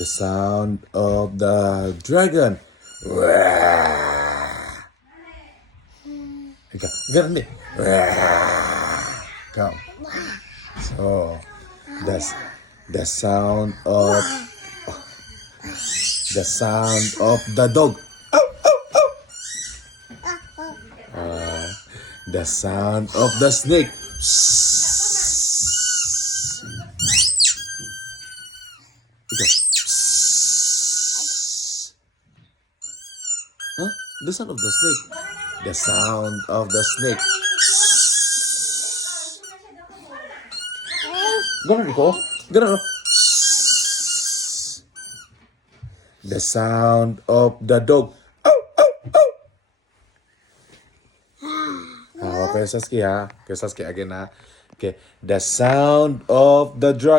The sound of the dragon. Ikaw, ganun din. Ikaw. So, the sound of the dog. The sound of the snake. Ikaw. Huh? The sound of the snake. The sound of the snake. Ganun ko? Ganun. The sound of the dog. Okay, Sasuke ha. Okay, Sasuke again ha. Okay, the sound of the dragon.